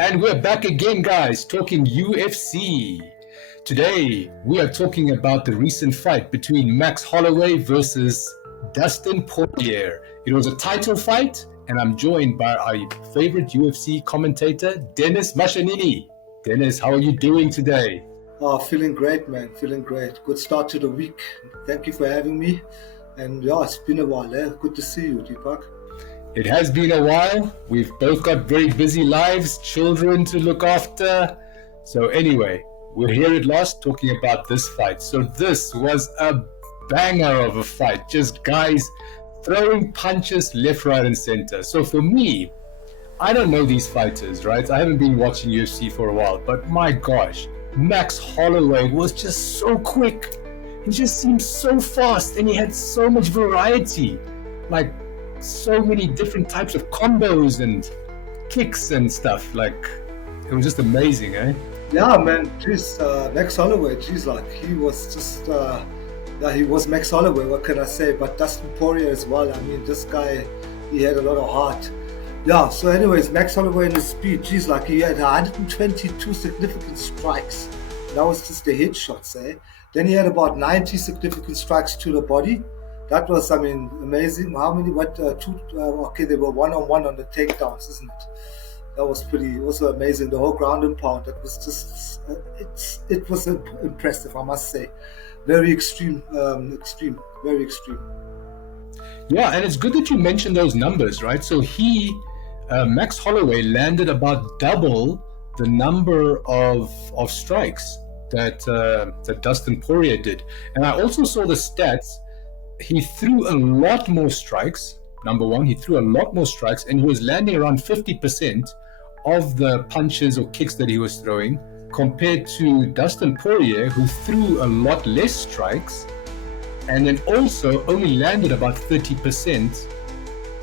And we're back again, guys, talking UFC. Today, we are talking about the recent fight between Max Holloway versus Dustin Poirier. It was a title fight, and I'm joined by our favorite UFC commentator, Denis Mashinini. Denis, how are you doing today? Oh, feeling great, man. Feeling great. Good start to the week. Thank you for having me. And yeah, it's been a while. Good to see you, Deepak. It has been a while. We've both got very busy lives, children to look after. So anyway, we're here at last talking about this fight. So this was a banger of a fight. Just guys throwing punches left, right, and center. So for me, I don't know these fighters, right? I haven't been watching UFC for a while, but my gosh, Max Holloway was just so quick. He just seemed so fast, and he had so much variety. Like, so many different types of combos and kicks and stuff. Like, it was just amazing, eh? Yeah, man. Geez, Max Holloway. Geez, like he was just, he was Max Holloway. What can I say? But Dustin Poirier as well. I mean, this guy, he had a lot of heart. Yeah. So, anyways, Max Holloway in his speed. Geez, like he had 122 significant strikes. That was just the headshots, eh? Then he had about 90 significant strikes to the body. That was, I mean, amazing. How many? Okay, they were one-on-one on the takedowns, isn't it? That was pretty, also amazing. The whole ground and pound, that was just, it was impressive, I must say. Very extreme, very extreme. Yeah, and it's good that you mentioned those numbers, right? So Max Holloway landed about double the number of strikes that Dustin Poirier did. And I also saw the stats. He threw a lot more strikes. Number one, he threw a lot more strikes, and he was landing around 50% of the punches or kicks that he was throwing, compared to Dustin Poirier, who threw a lot less strikes, and then also only landed about 30%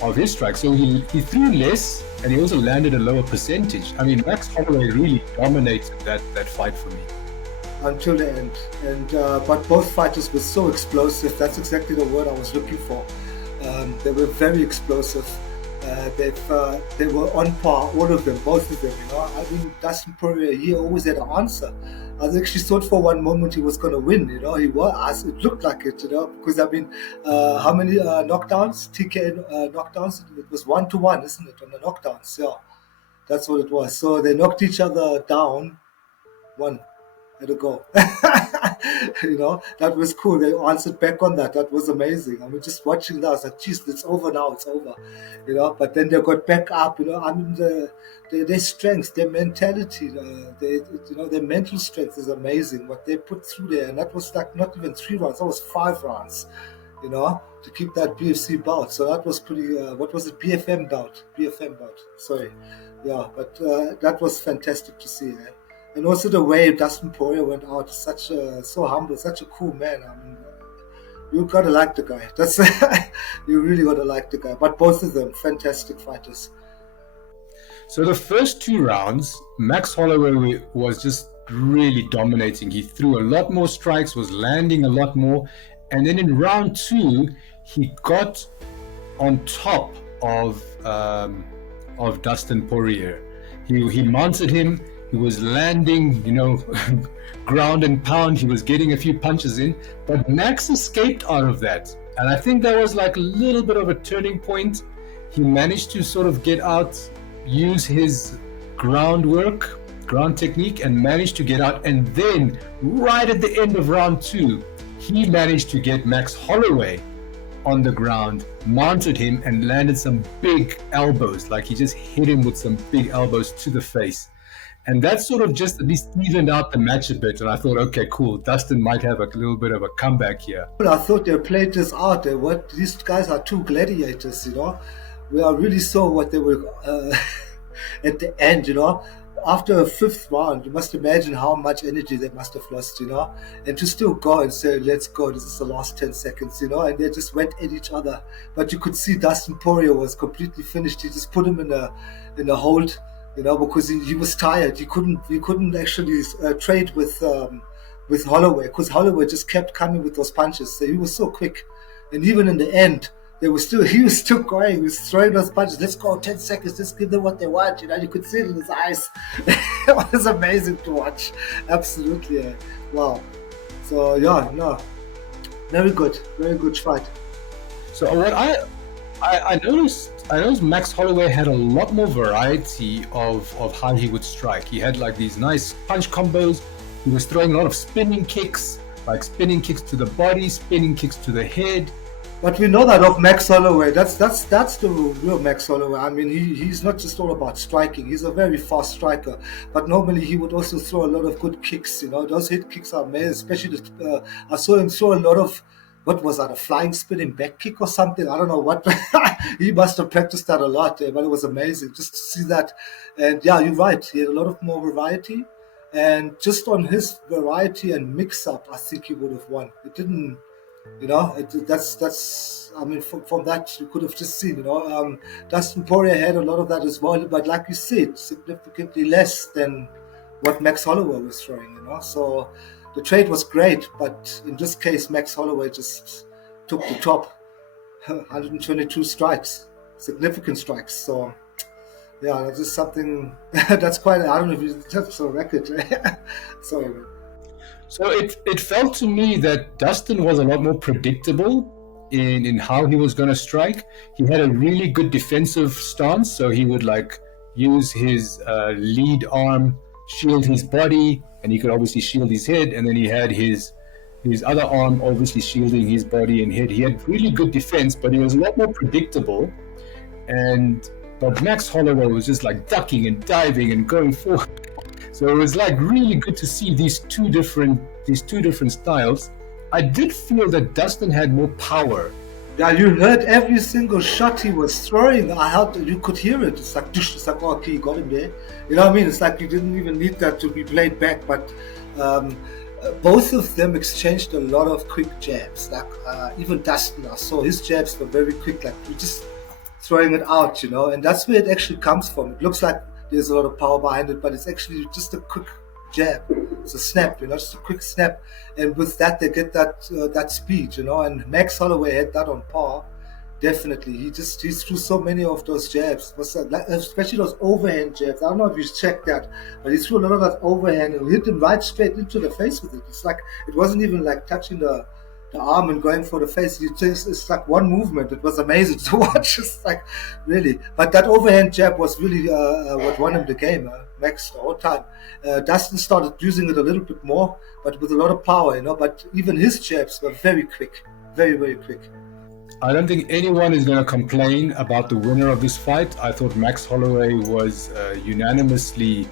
of his strikes. So he threw less, and he also landed a lower percentage. I mean, Max Holloway really dominated that fight for me. Until the end, and but both fighters were so explosive. That's exactly the word I was looking for. They were very explosive. They were on par, all of them, both of them. You know, I mean, Dustin Poirier, he always had an answer. I actually thought for one moment he was going to win. You know, he was. It looked like it. You know, because I mean, how many knockdowns? TK knockdowns. It was 1-1, isn't it, on the knockdowns? Yeah, that's what it was. So they knocked each other down. One. Had to go. You know, that was cool. They answered back on that. That was amazing. I mean, just watching that, I was like, geez, it's over now. It's over. You know, but then they got back up. You know, I mean, their strength, their mentality, their mental strength is amazing. What they put through there, and that was like not even 3 rounds. That was 5 rounds. You know, to keep that BFC bout. So that was pretty. What was it? BFM bout. Sorry. Yeah, but that was fantastic to see. Eh? And also the way Dustin Poirier went out, so humble, such a cool man. I mean, you gotta like the guy. That's you really gotta like the guy. But both of them, fantastic fighters. So the first 2 rounds, Max Holloway was just really dominating. He threw a lot more strikes, was landing a lot more, and then in round 2, he got on top of Dustin Poirier. He mounted him. He was landing, you know, ground and pound. He was getting a few punches in, but Max escaped out of that. And I think that was like a little bit of a turning point. He managed to sort of get out, use his ground technique, and managed to get out. And then right at the end of round 2, he managed to get Max Holloway on the ground, mounted him, and landed some big elbows. Like he just hit him with some big elbows to the face. And that sort of just at least evened out the match a bit. And I thought, okay, cool. Dustin might have a little bit of a comeback here. Well, I thought they played this out. These guys are two gladiators, you know. We really saw what they were at the end, you know. After a 5th round, you must imagine how much energy they must have lost, you know. And to still go and say, let's go, this is the last 10 seconds, you know. And they just went at each other. But you could see Dustin Poirier was completely finished. He just put him in a hold. You know, because he was tired. He couldn't actually trade with Holloway, because Holloway just kept coming with those punches. So he was so quick, and even in the end, he was still going. He was throwing those punches. Let's go, 10 seconds. Let's give them what they want. You could see it in his eyes. It was amazing to watch. Absolutely. Wow. So, yeah, no. Very good. Very good fight. So what I noticed Max Holloway had a lot more variety of how he would strike. He had like these nice punch combos. He was throwing a lot of spinning kicks, like spinning kicks to the body, spinning kicks to the head. But we know that of Max Holloway. That's the real Max Holloway. I mean, he's not just all about striking. He's a very fast striker. But normally he would also throw a lot of good kicks. Those hit kicks are amazing. Especially I saw him throw a lot of, what was that, a flying spinning back kick or something? I don't know what. He must have practiced that a lot, but it was amazing just to see that. And yeah, you're right. He had a lot of more variety. And just on his variety and mix-up, I think he would have won. It didn't. That's. I mean, from that you could have just seen. Dustin Poirier had a lot of that as well, but like you said, significantly less than what Max Holloway was throwing. So the trade was great, but in this case, Max Holloway just took the top. 122 strikes, significant strikes. So yeah, that's just something that's quite. I don't know if that's a record. Sorry, man. So it felt to me that Dustin was a lot more predictable in how he was going to strike. He had a really good defensive stance, so he would like use his lead arm, shield his body, and he could obviously shield his head, and then he had his other arm obviously shielding his body and head. He had really good defense, but he was a lot more predictable. But Max Holloway was just like ducking and diving and going forward. So it was like really good to see these two different styles. I did feel that Dustin had more power. Yeah, you heard every single shot he was throwing. You could hear it. It's like, oh, okay, you got him there. You know what I mean? It's like you didn't even need that to be played back. But both of them exchanged a lot of quick jabs. Like even Dustin, I saw his jabs were very quick. Like you just throwing it out, and that's where it actually comes from. It looks like there's a lot of power behind it, but it's actually just a quick jab. It's a snap, just a quick snap, and with that they get that speed, And Max Holloway had that on par, definitely. He threw so many of those jabs, especially those overhand jabs. I don't know if you checked that, but he threw a lot of that overhand and hit him right straight into the face with it. It's like it wasn't even like touching the arm and going for the face. It's like one movement. It was amazing to watch. It's like really, but that overhand jab was really what won him the game. Max the whole time. Dustin started using it a little bit more, but with a lot of power, But even his jabs were very quick, very very quick. I don't think anyone is going to complain about the winner of this fight. I thought Max Holloway was unanimously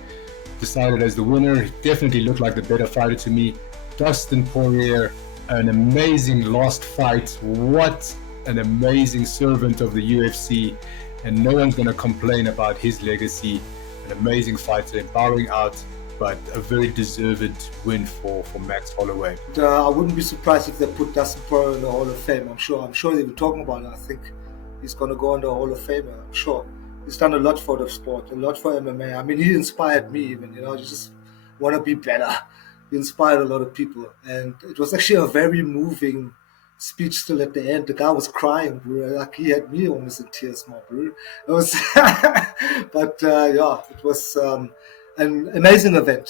decided as the winner. He definitely looked like the better fighter to me. Dustin Poirier, an amazing last fight. What an amazing servant of the UFC, and no one's going to complain about his legacy. An amazing fighter, bowing out, but a very deserved win for Max Holloway. I wouldn't be surprised if they put Dustin Poirier in the Hall of Fame. I'm sure they were talking about it. I think he's going to go in the Hall of Fame. I'm sure. He's done a lot for the sport, a lot for MMA. I mean, he inspired me even, You just want to be better. He inspired a lot of people, and it was actually a very moving speech still at the end. The guy was crying, bro. Like he had me almost in tears, my bro. It was, but yeah, it was an amazing event.